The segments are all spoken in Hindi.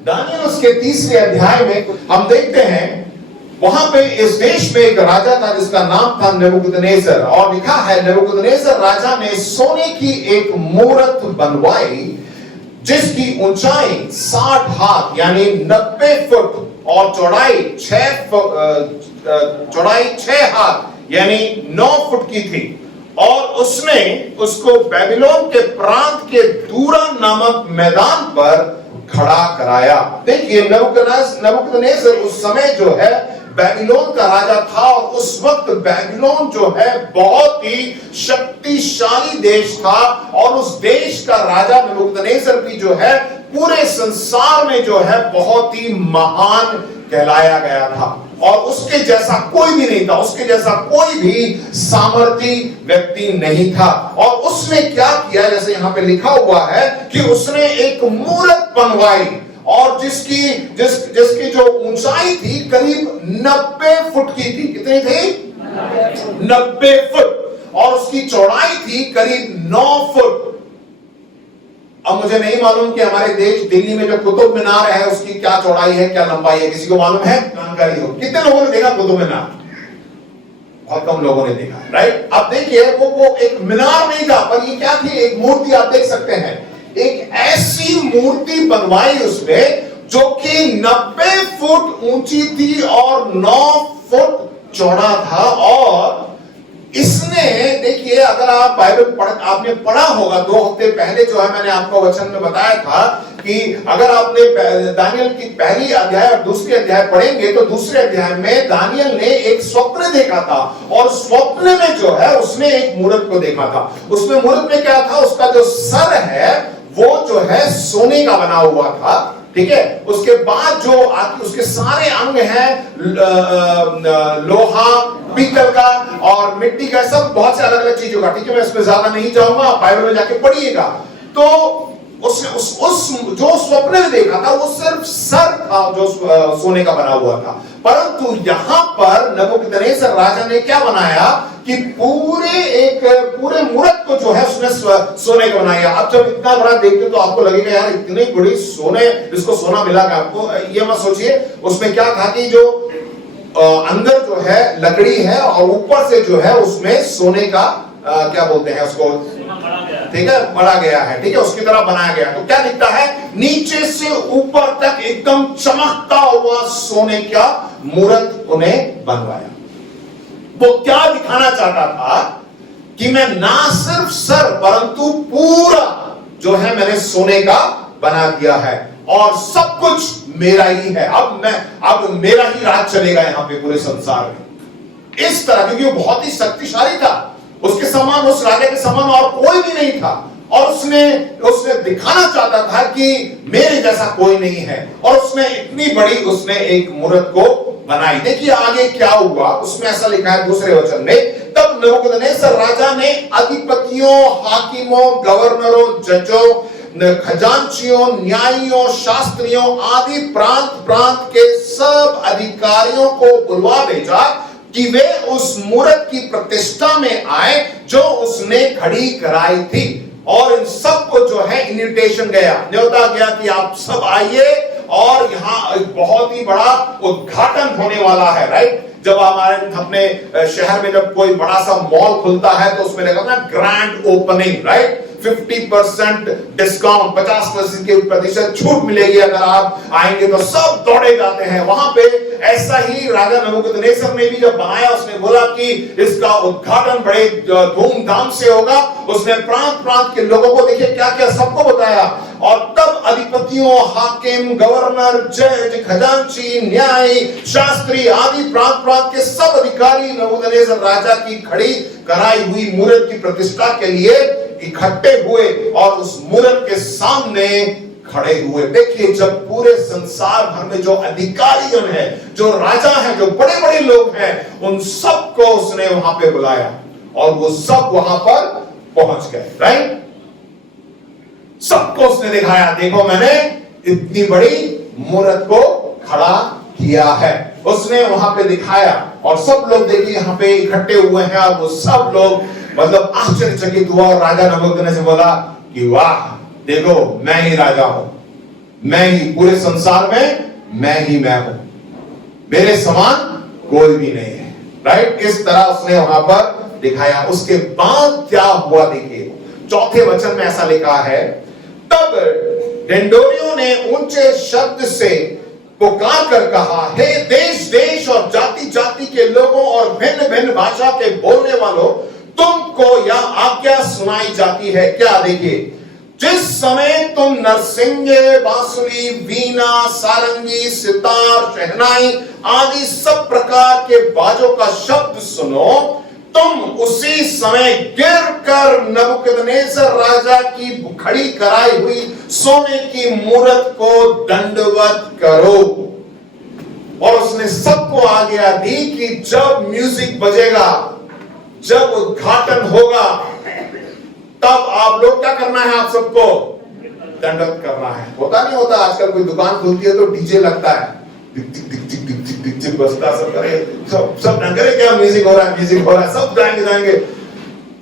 दानियल उसके 3 अध्याय में हम देखते हैं, वहां पे इस देश में एक राजा था जिसका नाम था नेबूकदनेस्सर, और लिखा है नेबूकदनेस्सर राजा ने सोने की एक मूरत बनवाई जिसकी ऊंचाई 60 हाथ यानी 90 फुट और चौड़ाई 6 हाथ यानी 9 फुट की थी, और उसने उसको बेबीलोन के प्रांत के दूरा नामक मैदान पर खड़ा कराया। देखिए नबूकदनेस्सर उस समय जो है बेबीलोन का राजा था, और उस वक्त बेबीलोन जो है बहुत ही शक्तिशाली देश था, और उस देश का राजा नबूकदनेस्सर भी जो है पूरे संसार में जो है बहुत ही महान कहलाया गया था, और उसके जैसा कोई भी नहीं था, उसके जैसा कोई भी सामर्थी व्यक्ति नहीं था। और उसने क्या किया, जैसे यहां पे लिखा हुआ है कि उसने एक मूरत बनवाई, और जिसकी जो ऊंचाई थी करीब 90 फुट की थी। कितनी थी? 90 फुट, और उसकी चौड़ाई थी करीब 9 फुट। अब मुझे नहीं मालूम कि हमारे देश दिल्ली में जो कुतुब मीनार है उसकी क्या चौड़ाई है, क्या लंबाई है, किसी को मालूम है? जानकारी हो? कितने लोगों ने देखा कुतुब मीनार? बहुत कम लोगों ने देखा, राइट? अब देखिए वो एक मीनार नहीं था, पर ये क्या थी? एक मूर्ति। आप देख सकते हैं एक ऐसी मूर्ति बनवाई उसने जो कि 90 फुट ऊंची थी और 9 फुट चौड़ा था। और इसने, देखिए अगर आप बाइबल आपने पढ़ा होगा 2 हफ्ते पहले जो है, मैंने आपको वचन में बताया था कि अगर आपने दानियल की पहली अध्याय और दूसरी अध्याय पढ़ेंगे तो दूसरे अध्याय में दानियल ने एक स्वप्न देखा था, और स्वप्न में जो है उसने एक मूरत को देखा था। उसमें मूरत में क्या था? उसका जो सर है वो जो है सोने का बना हुआ था, ठीक है। उसके बाद जो उसके सारे अंग हैं लोहा, पीतल का और मिट्टी का, सब बहुत से अलग अलग चीजों का, ठीक है। मैं इसमें ज्यादा नहीं जाऊंगा, आप बाइबल में जाके पढ़िएगा। तो उसने उस जो स्वप्न में देखा था वो सिर्फ सर था जो सोने का बना हुआ था, परंतु यहां पर नबूकदनेस्सर राजा ने क्या बनाया कि पूरे मूरत को जो है उसने सोने का बनाया। अब जब इतना बड़ा देखते तो आपको लगेगा यार इतनी बड़ी सोने, इसको सोना मिला क्या? आपको ये मत सोचिए। उसमें क्या था कि जो अंदर जो है लकड़ी है और ऊपर से जो है उसमें सोने का क्या बोलते हैं उसको, ठीक है, बड़ा गया है, ठीक है, उसकी तरह बनाया गया। तो क्या दिखता है? नीचे से ऊपर तक एकदम चमकता हुआ सोने का मूरत उन्हें बनवाया। वो क्या दिखाना चाहता था कि मैं ना सिर्फ सर परंतु पूरा जो है मैंने सोने का बना दिया है, और सब कुछ मेरा ही है। अब मेरा ही राज चलेगा यहां पे पूरे संसार में, इस तरह, क्योंकि वो बहुत ही शक्तिशाली था। उसके समान, उस राजा के समान और कोई भी नहीं था, और उसने दिखाना चाहता था कि मेरे जैसा कोई नहीं है, और उसने इतनी बड़ी उसने एक मूरत को बनाई। देखिए आगे क्या हुआ, उसमें ऐसा लिखा है दूसरे वचन में, तब नबूकदनेस्सर राजा ने अधिपतियों, हाकिमों, गवर्नरों, जजों, खजांचियों, न्यायियों, शास्त्रियों आदि प्रांत के सब अधिकारियों को बुलवा भेजा कि वे उस मूरत की प्रतिष्ठा में आए जो उसने खड़ी कराई थी। और इन सब को जो है इन्विटेशन गया, न्योता गया कि आप सब आइए, और यहाँ एक बहुत ही बड़ा उद्घाटन होने वाला है, राइट? जब अपने शहर में जब कोई बड़ा सा मॉल खुलता है तो उसमें रहेगा ना ग्रैंड ओपनिंग, राइट? 50% डिस्काउंट, 50% की प्रतिशत छूट मिलेगी अगर आप आएंगे, तो सब दौड़े जाते हैं वहां पे। ऐसा ही राजा नबूकदनेस्सर ने भी जब बनाया, उसने बोला कि इसका उद्घाटन बड़े धूमधाम से होगा। उसने प्रांत के लोगों को, देखिए क्या क्या सबको बताया, और तब अधिपतियों, हाकिम, गवर्नर, जज, खजांची, न्याय, शास्त्री आदि प्रांत के सब अधिकारी नबूकदनेस्सर राजा की खड़ी कराई हुई मूरत की प्रतिष्ठा के लिए इकट्ठे हुए और उस मूरत के सामने खड़े हुए। देखिए जब पूरे संसार भर में जो अधिकारीगण है, जो राजा है, जो बड़े बड़े लोग हैं, उन सबको उसने वहां पे बुलाया, और वो सब वहां पर पहुंच गए, राइट? सबको उसने दिखाया, देखो मैंने इतनी बड़ी मूरत को खड़ा किया है, उसने वहां पे दिखाया। और सब लोग देखिए यहाँ पे इकट्ठे हुए हैं, और वो सब लोग मतलब आश्चर्यचकित हुआ। और राजा नबूकदनेस्सर से बोला कि वाह, देखो मैं ही राजा हूं, मैं ही, पूरे संसार में मैं ही मैं हूं, मेरे समान कोई भी नहीं है। राइट, इस तरह उसने वहां पर दिखाया। उसके बाद क्या हुआ देखिए, चौथे वचन में ऐसा लिखा है, तब ढिंढोरियों ने ऊंचे शब्द से पुकार कर कहा, हे देश देश और जाति जाति के लोगों और भिन्न भिन्न भाषा के बोलने वालों, तुमको यह आज्ञा सुनाई जाती है। क्या देखिए, जिस समय तुम नरसिंगे, बांसुरी, वीणा, सारंगी, सितार, शहनाई आदि सब प्रकार के बाजों का शब्द सुनो, तुम उसी समय गिर कर नबूकदनेस्सर राजा की खड़ी कराई हुई सोने की मूरत को दंडवत करो। और उसने सबको आज्ञा दी कि जब म्यूजिक बजेगा, जब उद्घाटन होगा, तब आप लोग क्या करना है, आप सबको दंडवत करना है। होता नहीं होता, आजकल कोई दुकान खुलती है तो डीजे लगता है, बजता, सब करे, सब करे, क्या म्यूजिक हो रहा है, म्यूजिक हो रहा है, सब जाएंगे,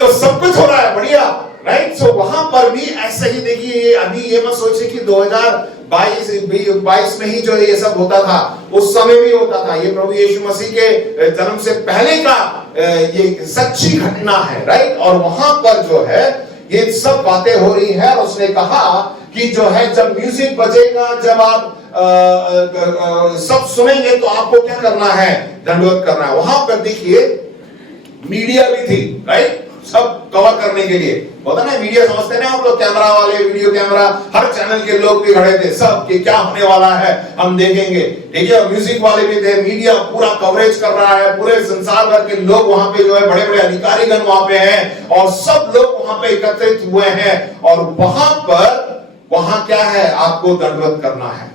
तो सब कुछ हो रहा है, बढ़िया। राइट, सो वहां पर भी ऐसे ही देखिए, अभी ये मत सोचिए कि 2022 में ही जो ये सब होता था, उस समय भी होता था। ये प्रभु यीशु मसीह के जन्म से पहले का ये सच्ची घटना है। राइट, और वहां पर जो है ये सब बातें हो रही है। और उसने कहा कि जो है जब म्यूजिक बजेगा, जब आप सब सुनेंगे तो आपको क्या करना है, दंडवत करना है। वहां पर देखिए मीडिया भी थी, राइट, सब कवर करने के लिए होता ना, मीडिया समझते ना आप लोग, कैमरा वाले, वीडियो कैमरा, हर चैनल के लोग भी खड़े थे, सब कि क्या होने वाला है हम देखेंगे। देखिए, म्यूजिक वाले भी थे, मीडिया पूरा कवरेज कर रहा है, पूरे संसार भर के लोग वहां पे जो है, बड़े बड़े अधिकारीगण वहां पे हैं, और सब लोग वहां पे एकत्रित हुए हैं। और वहां क्या है, आपको दंडवत करना है।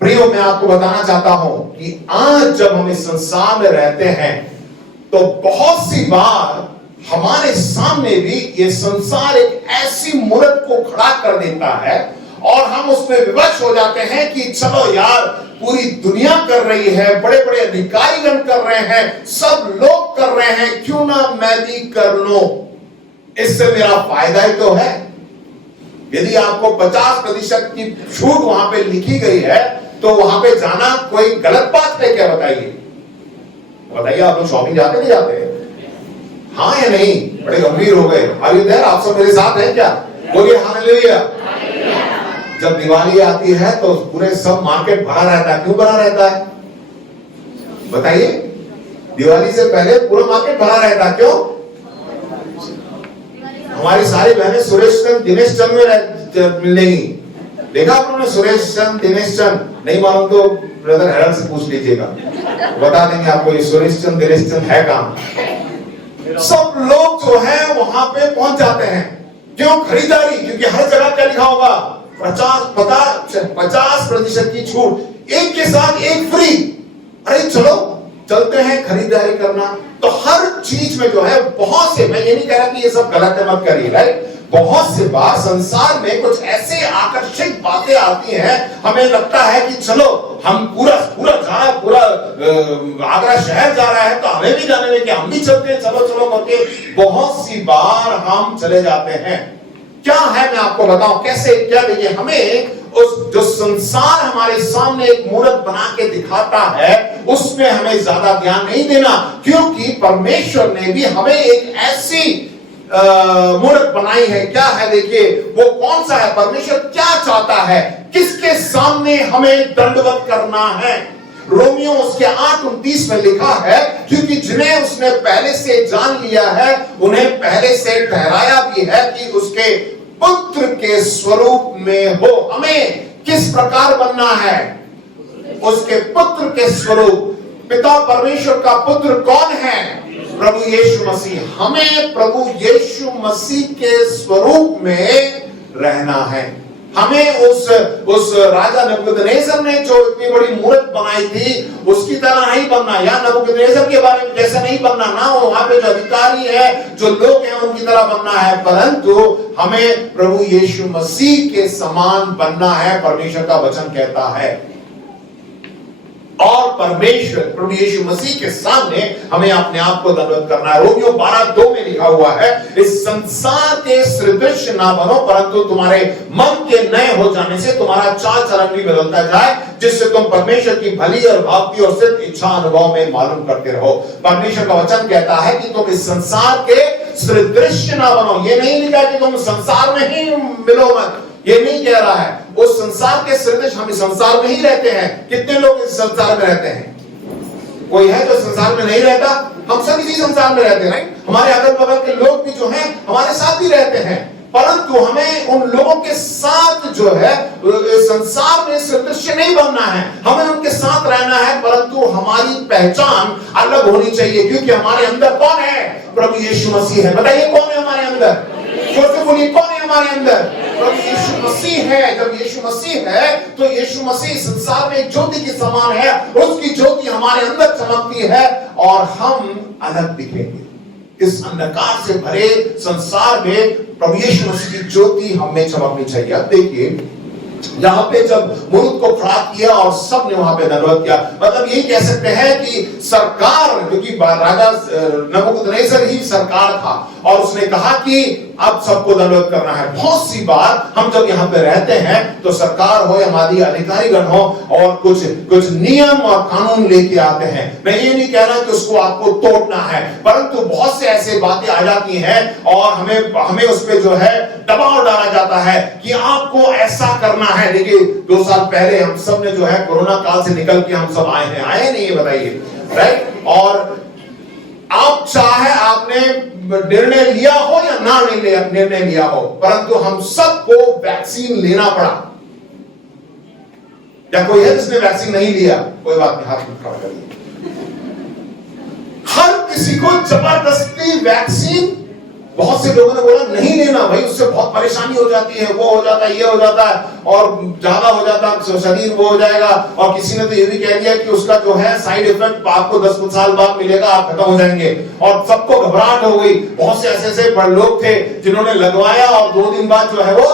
प्रियो, मैं आपको बताना चाहता हूं कि आज जब हम इस संसार में रहते हैं तो बहुत सी बार हमारे सामने भी ये संसार एक ऐसी मूर्त को खड़ा कर देता है और हम उसमें विवश हो जाते हैं कि चलो यार, पूरी दुनिया कर रही है, बड़े बड़े अधिकारीगण कर रहे हैं, सब लोग कर रहे हैं, क्यों ना मैं भी कर लूं, इससे मेरा फायदा ही तो है। यदि आपको 50% की छूट वहां पे लिखी गई है तो वहां पे जाना कोई गलत बात है क्या? बताइए आप लोग शॉपिंग जाते नहीं जाते? हाँ या नहीं? बड़े गंभीर हो गए। Are you there? आप सब मेरे साथ हैं क्या? बोलिए हालेलुया। जब दिवाली आती है तो पूरे सब मार्केट भरा रहता है। क्यों भरा रहता है बताइए? दिवाली से पहले पूरा मार्केट भरा रहता है। क्यों? हमारी सारी बहनें सुरेश चंद दिनेश चंद में मिलेंगी। देखा आप लोगों ने? सुरेश चंद दिनेश चंद नहीं मालूम तो ब्रदर हेरल्ड से पूछ लीजिएगा, बता देंगे आपको ये सुरेश चंद दिनेश चंद है कहां। सब लोग जो है वहां पे पहुंच जाते हैं। क्यों? खरीदारी। क्योंकि हर जगह क्या लिखा होगा? 50% की छूट, एक के साथ एक फ्री। अरे चलो चलते हैं खरीदारी करना। तो हर चीज में जो है बहुत से, मैं ये नहीं कह रहा कि ये सब गलत है, मत करिए, राइट। बहुत से बार संसार में कुछ ऐसे आकर्षक बातें आती हैं, हमें लगता है कि चलो हम पूरा आगरा शहर जा रहा है तो हमें भी जाने में, कि हम भी चलते हैं, चलो चलो करके बहुत सी बार हम चले जाते हैं। क्या है मैं आपको बताऊं कैसे, क्या देखिए, हमें उस जो संसार हमारे सामने एक मूर्त बना के दिखाता है उसमें हमें ज्यादा ध्यान नहीं देना, क्योंकि परमेश्वर ने भी हमें एक ऐसी मूर्त बनाई है। क्या है देखिए, वो कौन सा है? परमेश्वर क्या चाहता है, किसके सामने हमें दंडवत करना है? रोमियो उसके 8:29 में लिखा है, क्योंकि जिन्हें उसने पहले से जान लिया है उन्हें पहले से ठहराया भी है कि उसके पुत्र के स्वरूप में हो। हमें किस प्रकार बनना है? उसके पुत्र के स्वरूप। पिता परमेश्वर का पुत्र कौन है? प्रभु यीशु मसीह। हमें प्रभु यीशु मसीह के स्वरूप में रहना है। हमें उस राजा नबूकदनेस्सर ने जो इतनी बड़ी मूर्त बनाई थी उसकी तरह नहीं बनना, या नबूकदनेस्सर के बारे में जैसे नहीं बनना, ना वहां पे जो अधिकारी है, जो लोग हैं, उनकी तरह बनना है, परंतु हमें प्रभु यीशु मसीह के समान बनना है। परमेश्वर का वचन कहता है। और परमेश्वर प्रभु यीशु मसीह के सामने हमें अपने आप को दंडवत करना है। रोमियो 12:2 में लिखा हुआ है, इस संसार के सदृश ना बनो, परंतु तुम्हारे मन के नए हो जाने से तुम्हारा चाल चलन भी बदलता जाए, जिससे तुम परमेश्वर की भली और भावती और सिद्ध इच्छा अनुभव में मालूम करते रहो। परमेश्वर का वचन कहता है कि तुम इस संसार के सदृश ना बनो। ये नहीं लिखा कि तुम संसार में ही मिलो मत, ये नहीं कह रहा है। उस संसार के सदृश हम इस संसार में ही रहते हैं। कितने लोग इस संसार में रहते हैं? कोई है जो संसार में नहीं रहता? हम सब इसी संसार में रहते हैं। हमारे अगल बगल के लोग भी जो हैं हमारे साथ ही रहते हैं, परंतु हमें उन लोगों के साथ जो है संसार में सदृश नहीं बनना है, हमें उनके साथ रहना है, परंतु हमारी पहचान अलग होनी चाहिए, क्योंकि हमारे अंदर कौन है? प्रभु यीशु मसीह है। बताइए कौन है हमारे अंदर? जोर से बोलिए, कौन है हमारे अंदर? प्रभु यीशु मसीह है। जब यीशु मसीह है तो यीशु मसीह संसार में एक ज्योति के समान है, उसकी ज्योति हमारे अंदर चमकती है और हम अलग दिखेंगे। इस अंधकार से भरे संसार में प्रभु यीशु मसीह की ज्योति हमें चमकनी चाहिए। अब देखिए, यहाँ पे जब मुर्द को खड़ा किया और सब ने वहां पे दंडवत किया, मतलब यही कह सकते हैं कि सरकार, क्योंकि राजा नबूकदनेस्सर ही सरकार था और उसने कहा कि अब सबको दंडवत करना है। बहुत सी बार हम जब यहाँ पे रहते हैं तो सरकार हो या हमारी अधिकारीगण हो और कुछ नियम और कानून लेके आते हैं। मैं ये नहीं कह रहा कि उसको आपको तोड़ना है, परंतु बहुत से ऐसे बातें आ जाती हैं और हमें उस पे जो है दबाव डाला जाता है कि आपको ऐसा करना है। देखिए 2 साल पहले हम सब ने जो है कोरोना काल से निकल के हम सब आए हैं, आए नहीं, ये बताइए, राइट? और आप चाहे आपने निर्णय लिया हो या ना निर्णय लिया हो, परंतु हम सबको वैक्सीन लेना पड़ा। या कोई है जिसने वैक्सीन नहीं लिया? कोई बात नहीं, हाथ में खड़ा करिए। हर किसी को जबरदस्ती वैक्सीन, बहुत से लोगों ने बोला नहीं लेना भाई, उससे बहुत परेशानी हो जाती है, वो हो जाता है, ये हो जाता है और ज्यादा हो जाता है, शरीर वो हो जाएगा। और किसी ने तो ये भी कह दिया कि उसका जो है साइड इफेक्ट आपको 10 साल बाद मिलेगा, आप खत्म हो जाएंगे। और सबको घबराहट हो गई। बहुत से ऐसे लोग थे जिन्होंने लगवाया और 2 दिन बाद जो है वो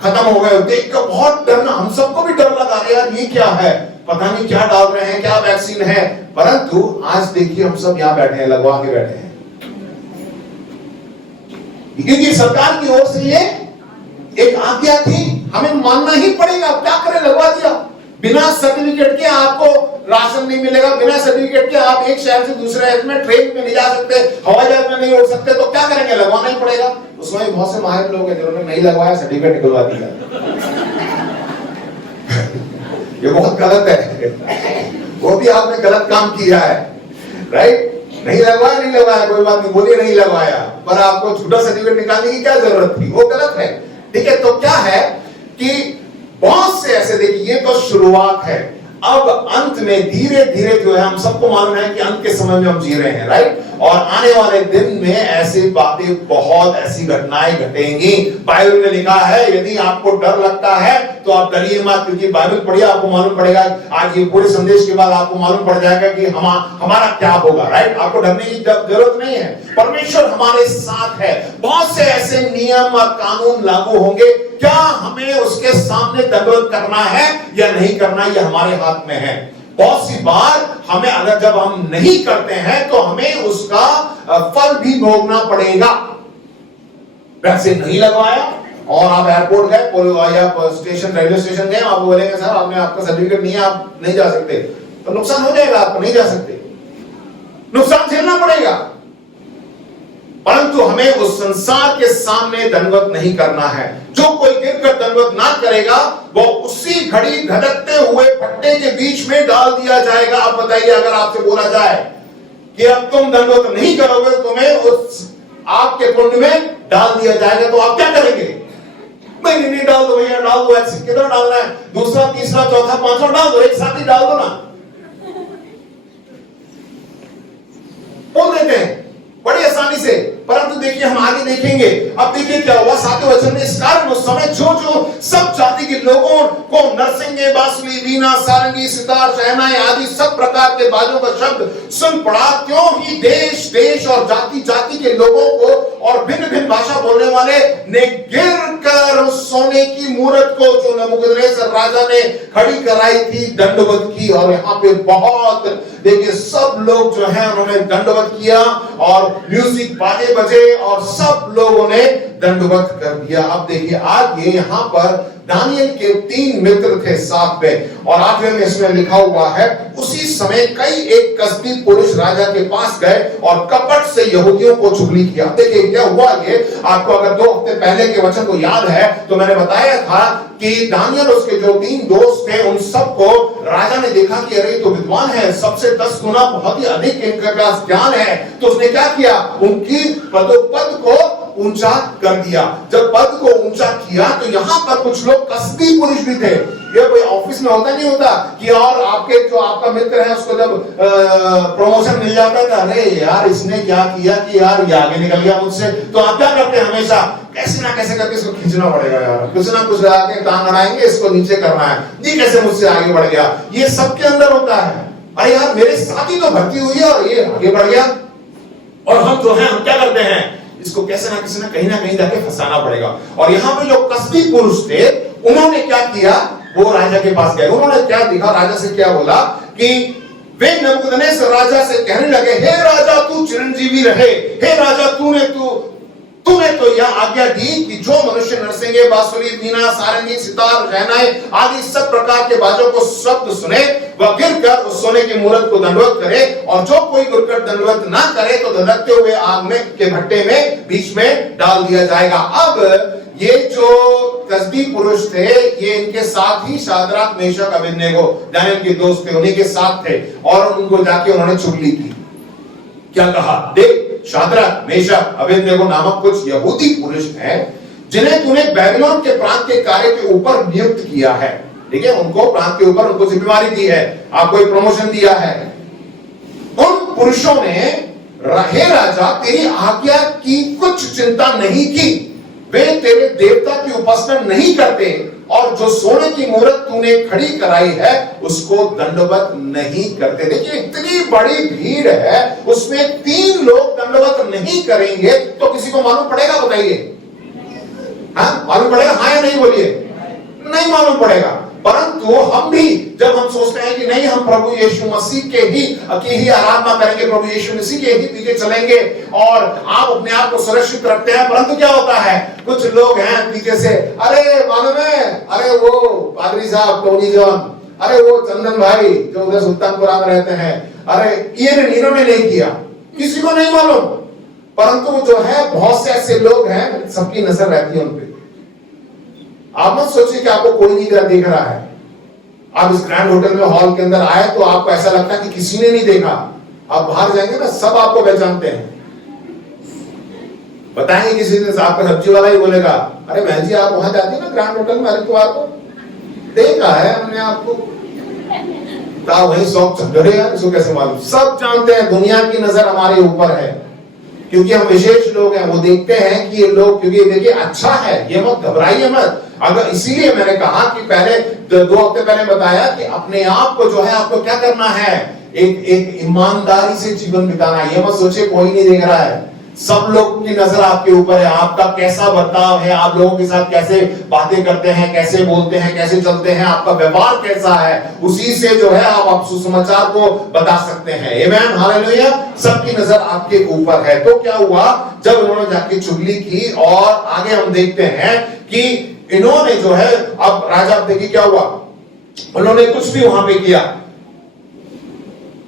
खत्म हो गए। देख कर बहुत डरना, हम सबको भी डर लगा, यार ये क्या है, पता नहीं क्या डाल रहे हैं, क्या वैक्सीन है। परंतु आज देखिए हम सब यहाँ बैठे हैं, लगवा के बैठे हैं, क्योंकि सरकार की ओर से ये एक आज्ञा थी, हमें मानना ही पड़ेगा। क्या करें, लगवा दिया। बिना सर्टिफिकेट के आपको राशन नहीं मिलेगा, बिना सर्टिफिकेट के आप एक शहर से दूसरे शहर में ट्रेन में नहीं जा सकते, हवाई जहाज में नहीं उड़ सकते, तो क्या करेंगे, लगवाना ही पड़ेगा। उसमें बहुत से माहिर लोग हैं जिन्होंने नहीं लगवाया, सर्टिफिकेट निकलवा दिया। ये बहुत गलत है, वो भी आपने गलत काम किया है, राइट? नहीं लगवाया, कोई बात नहीं, बोलिए नहीं लगवाया, पर आपको झूठा सर्टिफिकेट निकालने की क्या जरूरत थी? वो गलत है, ठीक है? तो क्या है कि बहुत से ऐसे, देखिए ये तो शुरुआत है, अब अंत में धीरे धीरे जो है, हम सबको मालूम है कि अंत के समय में हम जी रहे हैं, राइट? और आने वाले दिन में ऐसी बातें, बहुत ऐसी घटनाएं घटेंगी। बाइबल में लिखा है, यदि आपको डर लगता है तो आप डरिए मत, क्योंकि बाइबल पढ़िए, आपको मालूम पड़ेगा। आज ये पूरे संदेश के बाद आपको मालूम पड़ जाएगा कि हमारा क्या होगा, राइट? आपको डरने की जरूरत नहीं है, परमेश्वर हमारे साथ है। बहुत से ऐसे नियम और कानून लागू होंगे, क्या हमें उसके सामने दंडवत करना है या नहीं करना, ये हमारे हाथ में है। बहुत सी बार हमें, अगर जब हम नहीं करते हैं तो हमें उसका फल भी भोगना पड़ेगा। वैसे नहीं लगवाया और आप एयरपोर्ट गए या स्टेशन, रेलवे स्टेशन गए, आप बोलेंगे सर आपने, आपका सर्टिफिकेट नहीं है, आप नहीं जा सकते, तो नुकसान हो जाएगा, आपको नहीं जा सकते, नुकसान झेलना पड़ेगा। परंतु हमें उस संसार के सामने दंडवत नहीं करना है। जो कोई गिरकर दंडवत ना करेगा वो उसी घड़ी धधकते हुए भट्टे के बीच में डाल दिया जाएगा। आप बताइए, अगर आपसे बोला जाए कि अब तुम दंडवत नहीं करोगे, तुम्हें उस आग के कुंड में डाल दिया जाएगा, तो आप क्या करेंगे? नहीं डाल दो भैया, डाल दो, ऐसे किधर डालना है, दूसरा तीसरा चौथा पांचवा डाल दो, एक साथ ही डाल दो ना, बोल देते हैं बड़ी आसानी से। परंतु देखिए हम आगे देखेंगे। अब देखिए क्या हुआ 7वें वचन में, इस कारण उस समय जो सब जाति के लोगों को नरसिंगे, बांसुरी, वीणा, सारंगी, सितार, शहनाई आदि सब प्रकार के बाजों का शब्द सुन पड़ा, त्यों ही देश देश और जाति जाति के लोगों को और भिन्न भिन्न भाषा बोलने वाले ने गिर कर उस सोने की मूरत को जो नबूकदनेस्सर राजा ने खड़ी कराई थी दंडवत की। और यहाँ पे बहुत देखिए सब लोग जो है उन्होंने दंडवत किया और म्यूजिक बाजे बजे और सब लोगों ने दंडवत कर दिया। अब देखिए आगे यहाँ पर दानियल के 3 मित्र थे साथ में, और 8वें में इसमें लिखा हुआ है, उसी समय कई एक कसदी पुरुष राजा के पास गए और कपट से यहूदियों को चुगली किया। देखिए क्या हुआ, ये आपको अगर 2 हफ्ते पहले के वचन को याद है तो मैंने बताया था कि दानियल उसके जो 3 दोस्त थे उन सबको राजा ने देखा कि अरे तो विद्वान है, सबसे 10 गुना बहुत ही अधिक इनके पास ज्ञान है। तो उसने क्या किया, उनकी पदोपद को ऊंचा कर दिया। जब पद को ऊंचा किया तो यहाँ पर कुछ लोग कसदी पुरुष भी थे। ये कोई ऑफिस में होता नहीं होता कि और आपके जो आपका मित्र है उसको जब प्रमोशन मिल जाता है, अरे यार इसने क्या किया कि यार ये आगे निकल गया मुझसे, तो आप क्या करते हैं, हमेशा कैसे ना कैसे करके इसको खींचना पड़ेगा यार, कुछ ना कुछ लगा के टांग अड़ाएंगे, इसको नीचे करना है, ये कैसे मुझसे आगे बढ़ गया। ये सबके अंदर होता है, अरे यार मेरे साथ ही तो भर्ती हुई है और ये आगे बढ़ गया। और हम जो है हम क्या करते हैं, इसको कैसे ना किसी ना कहीं जाके फंसाना पड़ेगा। और यहाँ पे जो कसदी पुरुष थे उन्होंने क्या किया, वो राजा के पास गए। उन्होंने क्या दिखा, राजा से क्या बोला कि वे नबूकदनेस्सर राजा से कहने लगे, हे राजा तू चिरंजीवी रहे, हे राजा तूने तो यह आज्ञा दी कि जो मनुष्य नरसिंगे, बांसुरी, वीणा, सारंगी, सितार, शहनाई आदि सब प्रकार के बाजों को शब्द सुने वह गिर कर उस सोने की मूरत को दंडवत करे, और जो कोई गिरकर दंडवत ना करे तो धधकते हुए आग में के भट्टे में बीच में डाल दिया जाएगा। अब ये जो कसदी पुरुष थे ये इनके साथ ही शाद्राक, मेशक, अबेदनेगो दानियल के दोस्त थे, उन्हीं के साथ थे, और उनको जाके उन्होंने चुगली की। क्या कहा, देख शाद्राक, मेशक, अबेदनेगो नामक कुछ यहूदी पुरुष हैं जिन्हें तूने बेबीलोन के प्रांत के कार्य के ऊपर नियुक्त किया है। ठीक है, उनको प्रांत के ऊपर उनको जिम्मेवारी दी है, आपको एक प्रमोशन दिया है। उन पुरुषों ने हे राजा तेरी आज्ञा की कुछ चिंता नहीं की, वे तेरे देवता की उपासना नहीं करते और जो सोने की मूरत तूने खड़ी कराई है उसको दंडवत नहीं करते। देखिए इतनी बड़ी भीड़ है, उसमें 3 लोग दंडवत नहीं करेंगे तो किसी को मालूम पड़ेगा, बताइए, हाँ मालूम पड़ेगा, हाँ या नहीं बोलिए, नहीं मालूम पड़ेगा। परंतु हम भी जब हम सोचते हैं कि नहीं हम प्रभु यीशु मसीह के ही आराधना करेंगे, प्रभु यीशु मसीह के ही पीछे चलेंगे और आप अपने आप को सुरक्षित रखते हैं, परंतु क्या होता है कुछ लोग हैं पीछे से, अरे मालूम है, अरे वो पादरी साहब टोनी जॉन, अरे वो चंदन भाई जो उधर सुल्तानपुरा में रहते हैं, अरे इन्होंने नहीं किया, किसी को नहीं मालूम। परंतु जो है बहुत से ऐसे लोग हैं, सबकी नजर रहती है उन पे। आप मत सोचिए कि आपको कोई नहीं देख रहा है। आप इस ग्रैंड होटल में हॉल के अंदर आए तो आपको ऐसा लगता है कि किसी ने नहीं देखा, आप बाहर जाएंगे ना सब आपको पहचानते हैं। बताएंगे किसी दिन आपका सब्जी वाला ही बोलेगा, अरे बहन जी आप वहां जाती है ना ग्रैंड होटल में हरिद्वार को, देखा है हमने आपको, वही शौक चल यार, इसको कैसे मालूम। सब जानते हैं, दुनिया की नजर हमारे ऊपर है क्योंकि हम विशेष लोग हैं। वो देखते हैं कि ये लोग, क्योंकि देखिए अच्छा है, ये मत घबराइए मत। अगर इसीलिए मैंने कहा कि पहले 2 हफ्ते पहले बताया कि अपने आप को जो है आपको क्या करना है, एक ईमानदारी से जीवन बिताना है। ये मत सोचिए कोई नहीं देख रहा है, सब लोग की नजर आपके ऊपर है, आपका कैसा बर्ताव है, आप लोगों के साथ कैसे बातें करते हैं, कैसे बोलते हैं, कैसे चलते हैं, आपका व्यवहार कैसा है, उसी से जो है आप सुसमाचार को बता सकते हैं। आमीन, हालेलुया। सबकी नजर आपके ऊपर है। तो क्या हुआ, जब उन्होंने जाके चुगली की और आगे हम देखते हैं कि इन्होंने जो है, अब राजा देखिए क्या हुआ, उन्होंने कुछ भी वहां पे किया।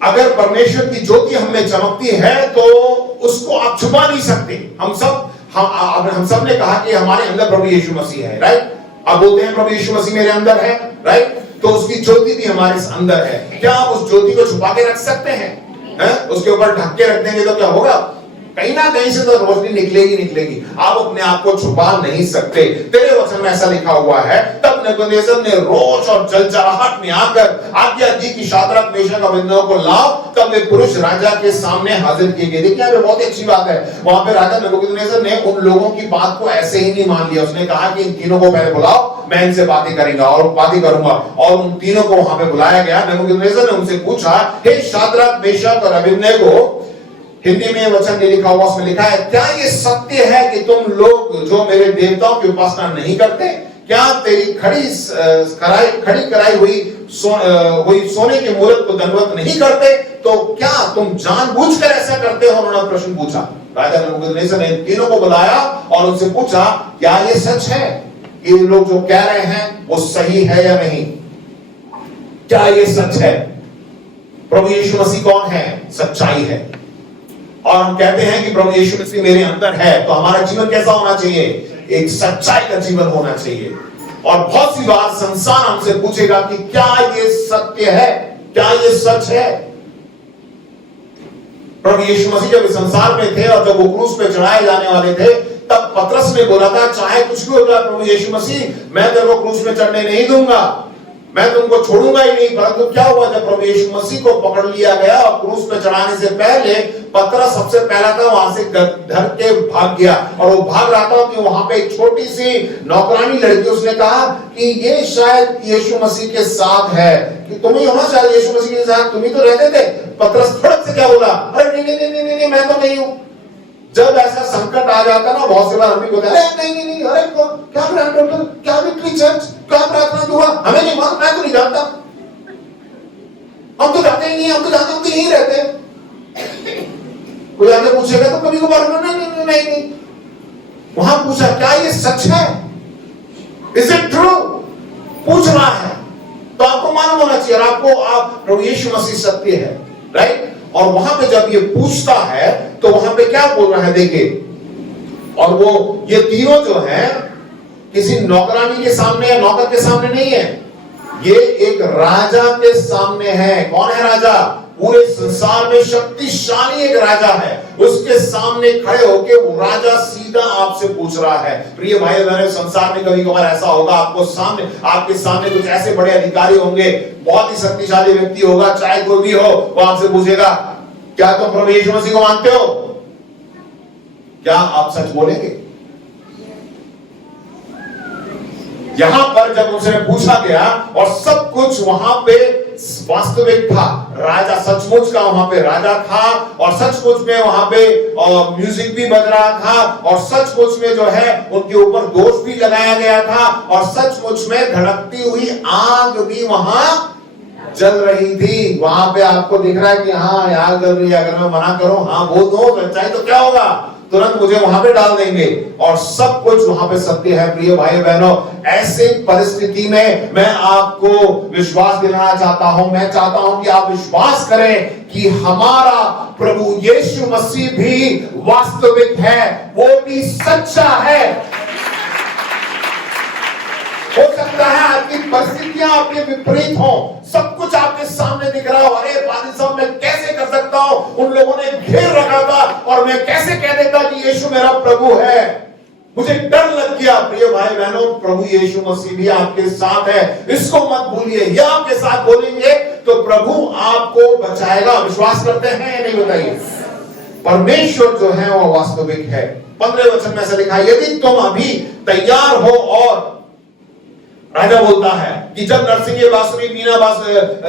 अगर परमेश्वर की ज्योति हम में चमकती है तो उसको आप छुपा नहीं सकते। हम सब ने कहा कि हमारे अंदर प्रभु यीशु मसीह है, राइट। आप बोलते हैं प्रभु यीशु मसीह मेरे अंदर है, राइट, तो उसकी ज्योति भी हमारे अंदर है। क्या आप उस ज्योति को छुपा के रख सकते हैं? उसके ऊपर ढक के रख देंगे तो क्या होगा? कहीं ना कहीं से तो रोशनी निकलेगी निकलेगी, आप अपने आप को छुपा नहीं सकते। तेरे वचन में ऐसा लिखा हुआ है, तब नबूकदनेस्सर ने रोष और जलजलाहट में आकर आज्ञा दी कि शाद्रक मेशक अबेदनगो को लाओ। तब वे पुरुष राजा के सामने हाजिर किए गए। देखिए यहाँ बहुत अच्छी बात है, वहां पे राजा नबूकदनेस्सर ने उन लोगों की बात को ऐसे ही नहीं मान लिया। उसने कहा कि इन तीनों को पहले बुलाओ, मैं इनसे बातें करूंगा और बातें करूंगा। और उन तीनों को वहां पे बुलाया गया। नबूकदनेस्सर ने उनसे पूछा, हे शाद्रक मेशक और अबेदनगो, हिंदी में वचन नहीं लिखा हुआ, उसमें लिखा है, क्या ये सत्य है कि तुम लोग जो मेरे देवताओं की उपासना नहीं करते? क्या तेरी खड़ी कराई हुई सोने के मूर्त को दंडवत नहीं करते? तो क्या तुम जानबूझकर ऐसा करते हो? उन्होंने प्रश्न पूछा। राजा नबूकदनेस्सर ने तीनों को बुलाया और उनसे पूछा, क्या ये सच है? ये लोग जो कह रहे हैं वो सही है या नहीं? क्या ये सच है? प्रभु यीशु मसीह कौन है? सच्चाई है। और हम कहते हैं कि प्रभु यीशु मसीह मेरे अंदर है, तो हमारा जीवन कैसा होना चाहिए? एक सच्चाई का जीवन होना चाहिए। और बहुत सी बार संसार हमसे पूछेगा कि क्या ये सत्य है, क्या ये सच है? प्रभु यीशु मसीह जब इस संसार में थे और जब वो क्रूस पे चढ़ाए जाने वाले थे, तब पतरस ने बोला था, चाहे कुछ भी हो जाए प्रभु यीशु मसीह, मैं तेरे को क्रूस पे चढ़ने नहीं दूंगा, मैं तुमको छोड़ूंगा ही नहीं। परंतु क्या हुआ, जब प्रभु यीशु मसीह को पकड़ लिया गया और क्रूस पे चढ़ाने से पहले पतरस सबसे पहला था वहां से डर के भाग गया। और वो भाग रहा था कि वहां पे एक छोटी सी नौकरानी लड़की, उसने कहा कि ये शायद यीशु मसीह के साथ है, कि तुम ही हो ना शायद यीशु मसीह के साथ, तुम ही तो रहते थे। पतरस फड़क से क्या बोला, अरे नहीं नहीं नहीं नहीं, मैं तो नहीं हूं। जब ऐसा संकट आ जाता ना, बहुत से बार हम भी बोलते हैं, नहीं नहीं नहीं, अरे क्या ग्रैंड डॉक्टर, क्या विक्ट्री चर्च, क्या प्रार्थना दुआ, हमें नहीं मालूम, मैं तो नहीं जानता, हम तो जाते ही नहीं, हम तो जाते, हम तो यहीं रहते हैं। कोई आगे पूछेगा तो कभी कभार नहीं नहीं नहीं नहीं। वहां पूछा, क्या ये सच है? Is it true? पूछ रहा है तो आपको मालूम होना चाहिए, आपको आप प्रभु यीशु मसीह सत्य है, राइट? और वहां पे जब ये पूछता है तो वहां पे क्या बोल रहा है, देखिए। और वो ये तीनों जो है किसी नौकरानी के सामने या नौकर के सामने नहीं है, ये एक राजा के सामने है। कौन है राजा? पूरे संसार में शक्तिशाली एक राजा है, उसके सामने खड़े होके वो राजा सीधा आपसे पूछ रहा है। प्रिय भाई बहनों, संसार में कभी कभार ऐसा होगा, आपके सामने कुछ ऐसे बड़े अधिकारी होंगे, बहुत ही शक्तिशाली व्यक्ति होगा, चाहे कोई भी हो, वो आपसे पूछेगा, क्या तुम प्रभु यीशु मसीह को मानते हो? क्या आप सच बोलेंगे? यहां पर जब उनसे पूछा गया और सब कुछ वहां पे वास्तविक था, राजा सचमुच का वहां पे राजा था, और सचमुच में वहां पे म्यूजिक भी बज रहा था, और सचमुच में जो है उनके ऊपर दोष भी लगाया गया था, और सचमुच में धड़कती हुई आग भी वहां जल रही थी। वहां पे आपको दिख रहा है कि हाँ आग जल रही है, अगर मैं मना करूं, हाँ बोल दो सच्चाई, तो क्या होगा? तुरंत मुझे वहां पे डाल देंगे, और सब कुछ वहां पे सत्य है। प्रिय भाई बहनों, ऐसे परिस्थिति में मैं आपको विश्वास दिलाना चाहता हूं, मैं चाहता हूं कि आप विश्वास करें कि हमारा प्रभु यीशु मसीह भी वास्तविक है, वो भी सच्चा है। हो सकता है आपकी परिस्थितियां आपके विपरीत हो, सब कुछ आपके सामने दिख रहा हो, अरे पादी साहब मैं कैसे कर सकता हूं, उन लोगों ने घेर रखा था और मैं कैसे कह देता कि यीशु मेरा प्रभु है, मुझे डर लग गया। प्रिय भाई बहनों, प्रभु यीशु मसीह भी आपके साथ है, इसको मत भूलिए। ये आपके साथ बोलेंगे तो प्रभु आपको बचाएगा। विश्वास करते हैं या नहीं, बताइए? परमेश्वर जो है वो वास्तविक है। 15 वचन में ऐसा लिखा है, यदि तुम अभी तैयार हो, और राजा बोलता है कि जब नरसिंह, बांसुरी, बीना,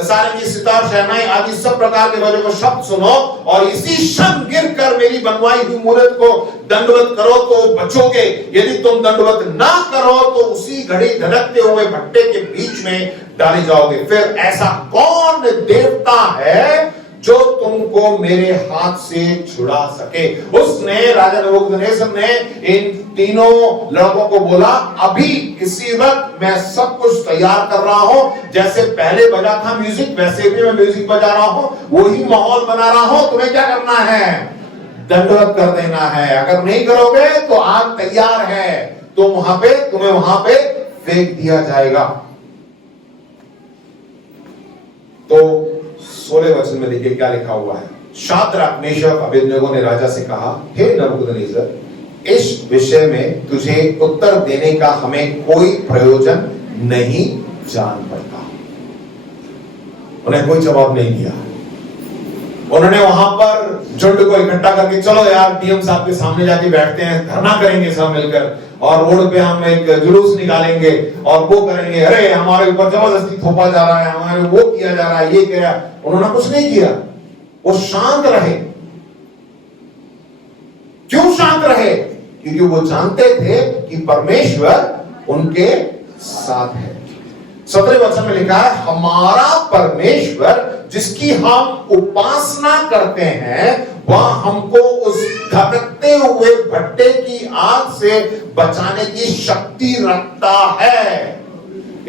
सारंगी, सितार, शहनाई आदि सब प्रकार के बजों को शब्द सुनो, और इसी क्षण गिरकर मेरी बनवाई हुई मूर्त को दंडवत करो तो बचोगे। यदि तुम दंडवत ना करो तो उसी घड़ी धड़कते हुए भट्टे के बीच में डाले जाओगे। फिर ऐसा कौन देवता है जो तुमको मेरे हाथ से छुड़ा सके? उसने, राजा नबूकदनेस्सर ने इन तीनों लड़कों को बोला, अभी इसी वक्त मैं सब कुछ तैयार कर रहा हूं, जैसे पहले बजा था म्यूजिक, वैसे भी मैं म्यूजिक बजा रहा हूं, वही माहौल बना रहा हूं। तुम्हें क्या करना है? दंडवत कर देना है। अगर नहीं करोगे तो आग तैयार है, तो तुम्हें वहां पे फेंक दिया जाएगा। तो 16 वचन में देखिए क्या लिखा हुआ है। शाद्रक, मेशक, अबेदनगो ने राजा से कहा, हे नबूकदनेस्सर, इस विषय में तुझे उत्तर देने का हमें कोई प्रयोजन नहीं जान पड़ता। उन्हें कोई जवाब नहीं दिया। उन्होंने वहां पर झुंड को इकट्ठा करके, चलो यार डीएम साहब के सामने जाके बैठते हैं, धरना करेंगे सब मिलकर, और रोड पे हम एक जुलूस निकालेंगे और वो करेंगे, अरे हमारे ऊपर जबरदस्ती थोपा जा रहा है, हमारे वो किया जा रहा है, ये किया। उन्होंने कुछ नहीं किया, वो शांत रहे। क्यों शांत रहे? क्योंकि वो जानते थे कि परमेश्वर उनके साथ है। 17वें वचन में लिखा है, हमारा परमेश्वर जिसकी हम उपासना करते हैं वह हमको उस धधकते हुए भट्टे की आग से बचाने की शक्ति रखता है।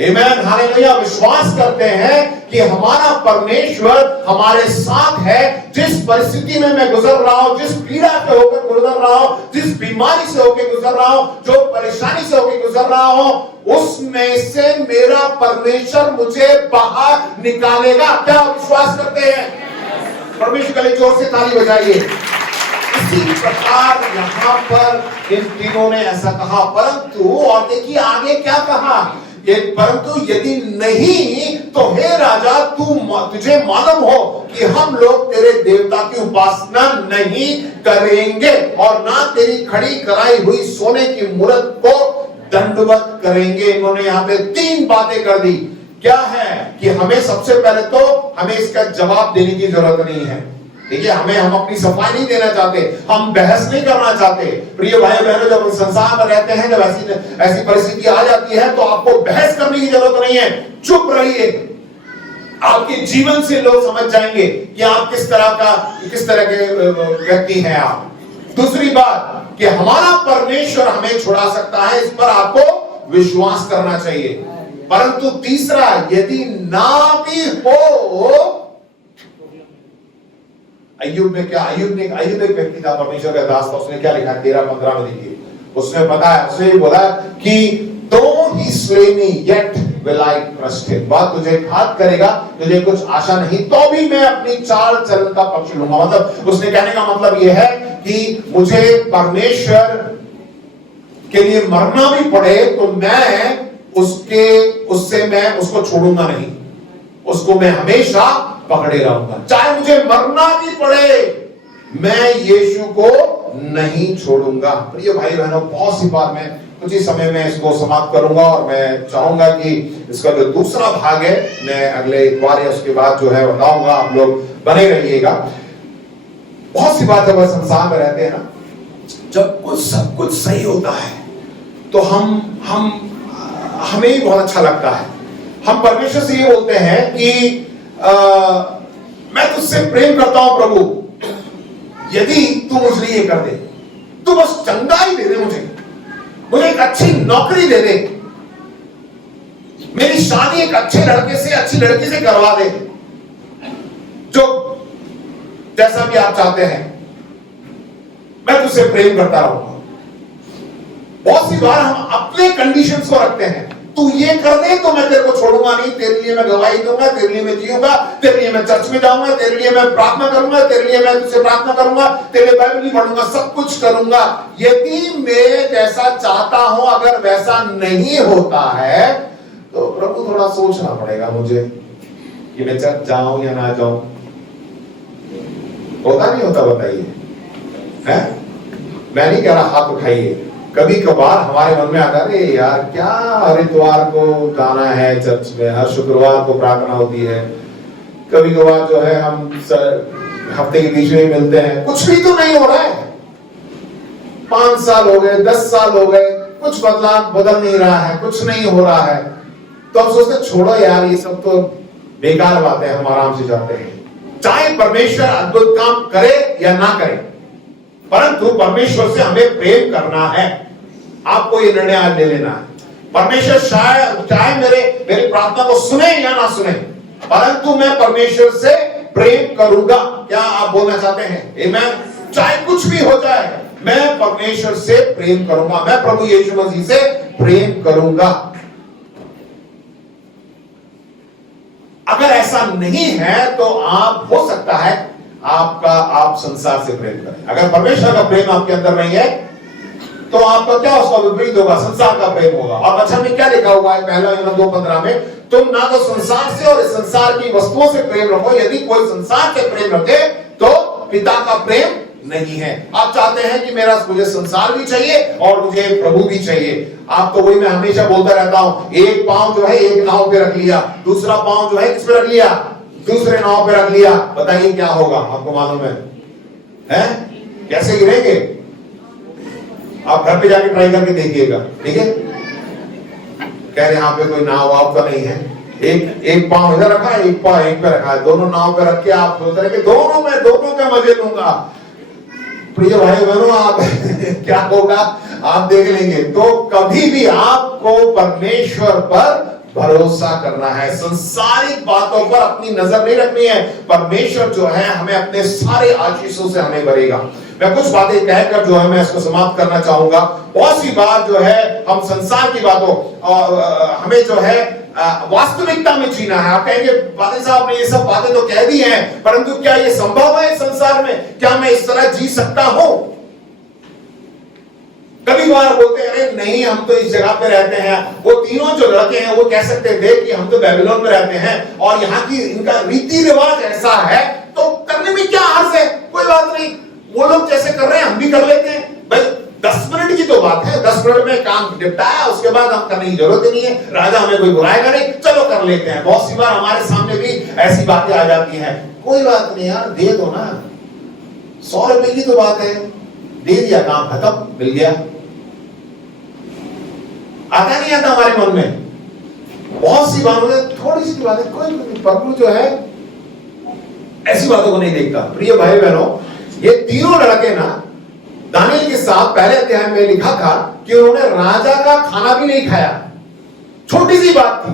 आमीन, हालेलुया। विश्वास करते हैं कि हमारा परमेश्वर हमारे साथ है। जिस परिस्थिति में मैं गुजर रहा हूं, जिस पीड़ा से होकर गुजर रहा हूं, जिस बीमारी से होकर गुजर रहा हूं, जो परेशानी से होकर गुजर रहा हूं, उसमें से मेरा परमेश्वर मुझे बाहर निकालेगा। क्या विश्वास करते हैं? परमेश्वर के लिए जोर से ताली बजाइए। इसी प्रकार यहां पर इन तीनों ने ऐसा कहा, परंतु और देखिए आगे क्या कहा, परंतु यदि नहीं तो हे राजा, तुझे मालूम हो कि हम लोग तेरे देवता की उपासना नहीं करेंगे और ना तेरी खड़ी कराई हुई सोने की मूरत को दंडवत करेंगे। इन्होंने यहाँ पे 3 बातें कर दी। क्या है कि हमें सबसे पहले तो हमें इसका जवाब देने की जरूरत नहीं है। देखिए, हम अपनी सफाई नहीं देना चाहते, हम बहस नहीं करना चाहते। प्रिय भाई बहनों, जब संसार में रहते हैं, जब ऐसी परिस्थिति आ जाती है तो आपको बहस करने की जरूरत नहीं है। चुप रहिए। आपके जीवन से लोग समझ जाएंगे कि आप किस तरह के व्यक्ति हैं आप। दूसरी बात कि हमारा परमेश्वर हमें छुड़ा सकता है, इस पर आपको विश्वास करना चाहिए। परंतु तीसरा, यदि ना भी हो, अय्यूब में क्या, अय्यूब एक व्यक्ति था, परमेश्वर का दास था। उसने क्या लिखा 13-15 में देखिए, उसने बताया, उसने बोला कि though he slay me yet will I trust him। बात तुझे घात करेगा, तुझे कुछ आशा नहीं, तो भी मैं अपनी चाल चलन का पक्ष लूंगा। मतलब उसने कहने का मतलब यह है कि मुझे परमेश्वर के लिए मरना भी पड़े तो मैं उसको छोड़ूंगा नहीं, उसको मैं हमेशा पकड़े रहूंगा। चाहे मुझे मरना भी पड़े, मैं यीशु को नहीं छोड़ूंगा। प्रिय भाई बहनों, बहुत सी बार मैं कुछ ही समय में इसको समाप्त करूंगा और मैं चाहूंगा कि इसका जो दूसरा भाग है मैं अगले इतवार या उसके बाद जो है बताऊंगा। आप लोग बने रहिएगा। बहुत सी बात जब संसार में रहते हैं ना, जब सब कुछ सही होता है तो हमें ही बहुत अच्छा लगता है। हम परमेश्वर से ये बोलते हैं कि मैं तुझसे प्रेम करता हूं प्रभु, यदि तू मुझे ये कर दे, तू बस चंगाई दे दे, मुझे एक अच्छी नौकरी दे दे, मेरी शादी एक अच्छे लड़के से, अच्छी लड़की से करवा दे, जो जैसा भी आप चाहते हैं, मैं तुझसे प्रेम करता रहूंगा। बहुत सी बार हम अपने कंडीशंस को रखते हैं, तू ये कर दे तो मैं तेरे को छोड़ूंगा नहीं, तेरे लिए मैं गवाही दूंगा, तेरे लिए मैं जीऊंगा, तेरे लिए मैं चर्च में जाऊंगा, तेरे लिए मैं प्रार्थना करूंगा, तेरे लिए मैं तुझसे प्रार्थना करूंगा, तेरे लिए बाइबल भी पढ़ूंगा, सब कुछ करूंगा। यदि मैं जैसा चाहता हूं अगर वैसा नहीं होता है तो प्रभु थोड़ा सोचना पड़ेगा मुझे कि मैं चर्च जाऊं या ना जाऊं। होता नहीं होता? बताइए। मैं नहीं कह रहा हाथ उठाइए। कभी कभार हमारे मन में आता है, यार क्या हर इतवार को जाना है चर्च में, हर शुक्रवार को प्रार्थना होती है, कभी कभार जो है हम हफ्ते के बीच में मिलते हैं, कुछ भी तो नहीं हो रहा है। 5 साल हो गए, 10 साल हो गए, कुछ बदल नहीं रहा है, कुछ नहीं हो रहा है, तो हम सोचते छोड़ो यार, ये सब तो बेकार बातें, हम आराम से जाते हैं। चाहे परमेश्वर अद्भुत काम करे या ना करे, परंतु परमेश्वर से हमें प्रेम करना है। आपको ये निर्णय आज ले लेना है। परमेश्वर चाहे मेरी प्रार्थना को सुने या ना सुने, परंतु मैं परमेश्वर से प्रेम करूंगा। क्या आप बोलना चाहते हैं? आमीन। चाहे कुछ भी हो जाए, मैं परमेश्वर से प्रेम करूंगा, मैं प्रभु यीशु मसीह से प्रेम करूंगा। अगर ऐसा नहीं है तो आप, हो सकता है आप संसार से प्रेम करें। अगर परमेश्वर का प्रेम आपके अंदर नहीं है तो आपका क्या उसका विपरीत होगा, संसार का प्रेम होगा। और वचन में क्या लिखा हुआ है, पहला यूहन्ना 2:15 में, तुम ना तो संसार से और इस संसार की वस्तुओं से प्रेम रखो, यदि कोई संसार से प्रेम रखे तो पिता का प्रेम नहीं है। आप चाहते हैं कि मुझे संसार भी चाहिए और मुझे प्रभु भी चाहिए। आप तो वही मैं हमेशा बोलता रहता हूं, एक पांव जो है एक नाव पे रख लिया, दूसरा पांव जो है किस पे रख लिया, दूसरे नाव पे रख लिया, बताइए क्या होगा, आपको मालूम है? कैसे गिरेंगे? आप घर पे जाके ट्राई करके देखिएगा, ठीक है? कह रहे यहाँ पे कोई नाव वाव तो नहीं है, एक पांव इधर रखा है, एक पांव एक पे रखा है, दोनों नाव पे रख के आप सोच रहे कि दोनों का मजे लूंगा। प्रिय भाई बहनों, आप क्या होगा आप देख लेंगे। तो कभी भी आपको परमेश्वर पर भरोसा करना है, संसारिक बातों पर अपनी नजर नहीं रखनी है। परमेश्वर जो है हमें अपने सारे आशीषों से हमें भरेगा। मैं कुछ बातें कहकर जो है मैं इसको समाप्त करना चाहूंगा। बहुत सी बात जो है हम संसार की बातों हमें जो है वास्तविकता में जीना है। आप कहेंगे पादरी साहब ने ये सब बातें तो कह दी हैं, परंतु क्या ये संभव है संसार में? क्या मैं इस तरह जी सकता हूं? कभी बार बोलते हैं अरे नहीं हम तो इस जगह पे रहते हैं। वो तीनों जो लड़के हैं वो कह सकते थे कि हम तो बेबीलोन में रहते हैं और यहाँ की इनका रीति रिवाज ऐसा है, तो करने में क्या हर्ज है, कोई बात नहीं, वो लोग जैसे कर रहे हैं हम भी कर लेते हैं। भाई 10 मिनट की तो बात है, 10 मिनट में काम निपटाया, उसके बाद हम करने की जरूरत ही नहीं है। राजा हमें कोई बुलाएगा नहीं, चलो कर लेते हैं। बहुत सी बार हमारे सामने भी ऐसी बातें आ जाती हैं, कोई बात नहीं यार दे दो ना, 100 रुपए की तो बात है, दे दिया, काम खत्म, मिल गया। आता नहीं आता हमारे मन में? बहुत सी बातों में थोड़ी सी बात है, कोई प्रभु जो है ऐसी बातों को नहीं देखता। प्रिय भाई बहनों, ये तीनों लड़के ना दानिएल के साथ पहले अध्याय में लिखा था कि उन्होंने राजा का खाना भी नहीं खाया। छोटी सी बात थी,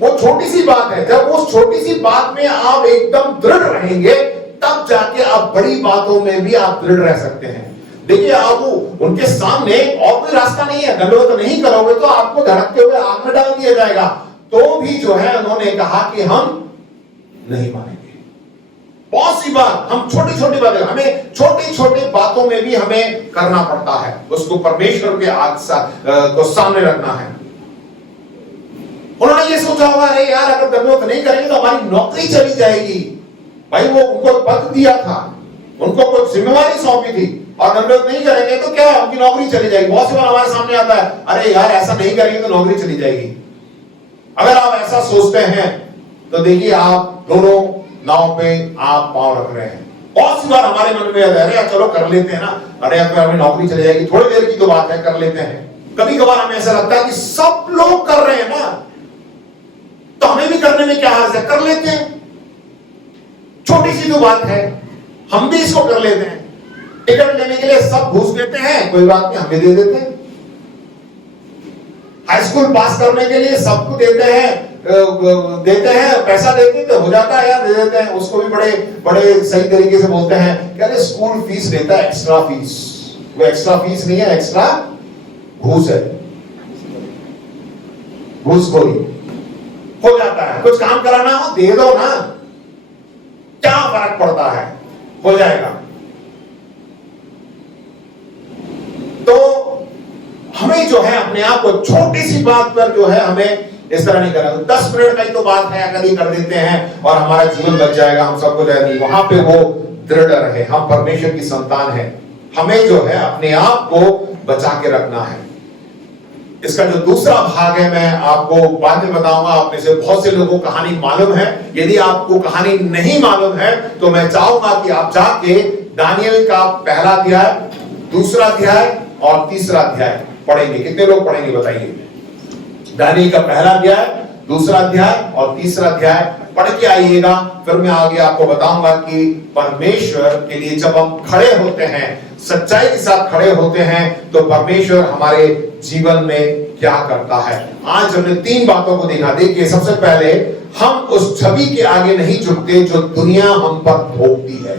वो छोटी सी बात है। जब उस छोटी सी बात में आप एकदम दृढ़ रहेंगे तब जाके आप बड़ी बातों में भी आप दृढ़ रह सकते हैं। देखिए आप उनके सामने और कोई रास्ता नहीं है, दंडवत नहीं करोगे तो आपको धड़कते हुए आग में डाल दिया जाएगा। तो भी जो है उन्होंने कहा कि हम नहीं मानेंगे। बहुत सी बात, हम छोटी छोटी बातें, हमें छोटी छोटी बातों में भी हमें करना पड़ता है, उसको परमेश्वर के को सामने रखना है। उन्होंने ये सोचा होगा अरे यार अगर दंडवत नहीं करेंगे तो हमारी नौकरी चली जाएगी। भाई वो उनको पद दिया था, उनको कुछ जिम्मेवारी सौंपी थी, और दंडवत नहीं करेंगे तो क्या उनकी नौकरी चली जाएगी। बहुत सी बार हमारे सामने आता है अरे यार ऐसा नहीं करेंगे तो नौकरी चली जाएगी। अगर आप ऐसा सोचते हैं तो देखिए आप दोनों नाव पे आप पांव रख रहे हैं। बहुत सी बार हमारे मन में अरे यार चलो कर लेते हैं ना, अरे अगर हमें नौकरी चली जाएगी, थोड़ी देर की तो बात है, कर लेते हैं। कभी कभार हमें ऐसा लगता है कि सब लोग कर रहे हैं ना तो हमें भी करने में क्या हर्ज है, कर लेते हैं, छोटी सी तो बात है, हम भी इसको कर लेते हैं। टिकट लेने के लिए सब घूस देते हैं, कोई बात नहीं, हम भी दे देते हैं। हाई स्कूल पास करने के लिए सबको देते हैं पैसा देते तो हो जाता है यार, दे देते हैं। उसको भी बड़े सही तरीके से बोलते हैं क्या स्कूल फीस देता है, एक्स्ट्रा फीस। वो एक्स्ट्रा फीस नहीं है, एक्स्ट्रा घूस है, घूसखोरी हो जाता है। कुछ काम कराना हो दे दो ना, क्या फर्क पड़ता है, हो जाएगा। तो हमें जो है अपने आप को छोटी सी बात पर जो है हमें इस तरह नहीं करना। 10 मिनट का ही तो बात है, अगर ही कर देते हैं और हमारा जीवन बच जाएगा, हम सबको जाएगी। वहां पे वो दृढ़ रहे, हम परमेश्वर की संतान है, हमें जो है अपने आप को बचा के रखना है। इसका जो दूसरा भाग है मैं आपको बाद में बताऊंगा। आप में से बहुत से लोगों को कहानी मालूम है, यदि आपको कहानी नहीं मालूम है तो मैं चाहूंगा कि आप जाके दानिएल का पहला अध्याय, दूसरा अध्याय और तीसरा अध्याय पढ़ेंगे। कितने लोग पढ़ेंगे बताइए? दानिएल का पहला अध्याय, दूसरा अध्याय और तीसरा अध्याय पढ़ के आइएगा। फिर मैं आगे आपको बताऊंगा कि परमेश्वर के लिए जब हम खड़े होते हैं, सच्चाई के साथ खड़े होते हैं, तो परमेश्वर हमारे जीवन में क्या करता है। आज हमने 3 बातों को देखा। देखिए, सबसे पहले हम उस छवि के आगे नहीं झुकते जो दुनिया हम पर थोपती है।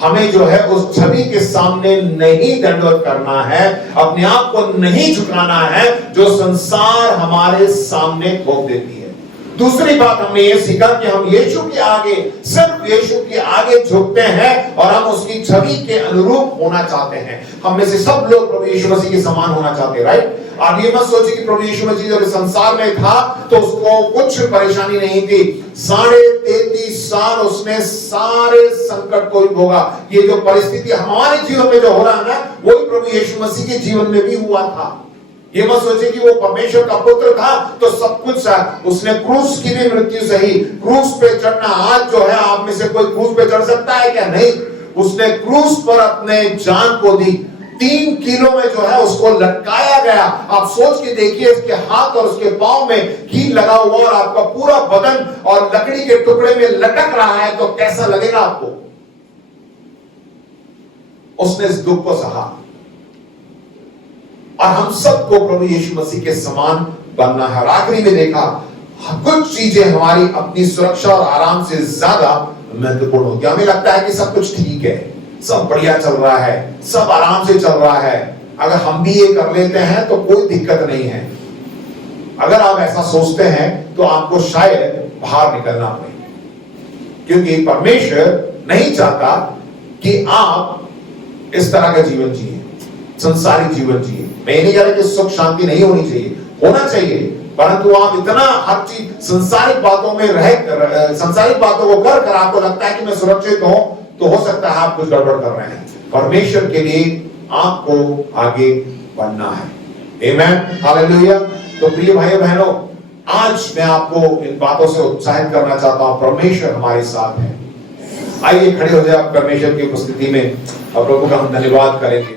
हमें जो है उस छवि के सामने नहीं दंडवत करना है, अपने आप को नहीं झुकाना है जो संसार हमारे सामने थोप देती है। दूसरी बात हमने ये सीखा कि हम यीशु के आगे, सिर्फ यीशु के आगे झुकते हैं और हम उसकी छवि के अनुरूप होना चाहते हैं। हम में से सब लोग प्रभु यीशु मसीह के समान होना चाहते हैं, राइट? आप ये मत सोचिए कि प्रभु यीशु मसीह जब संसार में था तो उसको कुछ परेशानी नहीं थी। 33.5 साल उसने सारे संकट को ही भोगा। ये जो परिस्थिति हमारे जीवन में जो हो रहा है ना, वही प्रभु यीशु मसीह के जीवन में भी हुआ था। ये मत सोचे कि वो परमेश्वर का पुत्र था तो सब कुछ उसने क्रूस की भी मृत्यु सही। क्रूस पे चढ़ना, आज जो है आप में से कोई क्रूस पे चढ़ सकता है क्या? नहीं। उसने क्रूस पर अपने जान को दी। 3 किलो में जो है उसको लटकाया गया। आप सोच के देखिए, इसके हाथ और उसके पांव में कील लगा हुआ और आपका पूरा बदन और लकड़ी के टुकड़े में लटक रहा है, तो कैसा लगेगा आपको? उसने इस दुख को सहा और हम सबको प्रभु यीशु मसीह के समान बनना है। आखिरी में देखा, कुछ चीजें हमारी अपनी सुरक्षा और आराम से ज्यादा महत्वपूर्ण होती है। हमें लगता है कि सब कुछ ठीक है, सब बढ़िया चल रहा है, सब आराम से चल रहा है, अगर हम भी ये कर लेते हैं तो कोई दिक्कत नहीं है। अगर आप ऐसा सोचते हैं तो आपको शायद बाहर निकलना पड़े, क्योंकि परमेश्वर नहीं चाहता कि आप इस तरह का जीवन जिए, संसारिक जीवन जिए। मैं नहीं कह रहा कि सुख शांति नहीं होनी चाहिए, होना चाहिए, परंतु आप इतना हर चीज संसारिक बातों में रह संसारिक बातों को कर आपको लगता है कि मैं सुरक्षित हूं, तो हो सकता है आप कुछ गड़बड़ कर रहे हैं। परमेश्वर के लिए आपको आगे बढ़ना है। आमेन, हालेलुया। तो प्रिय भाई बहनों, आज मैं आपको इन बातों से उत्साहित करना चाहता हूं। परमेश्वर हमारे साथ है। आइए खड़े हो जाए आप परमेश्वर की उपस्थिति में और प्रभु का हम धन्यवाद करेंगे।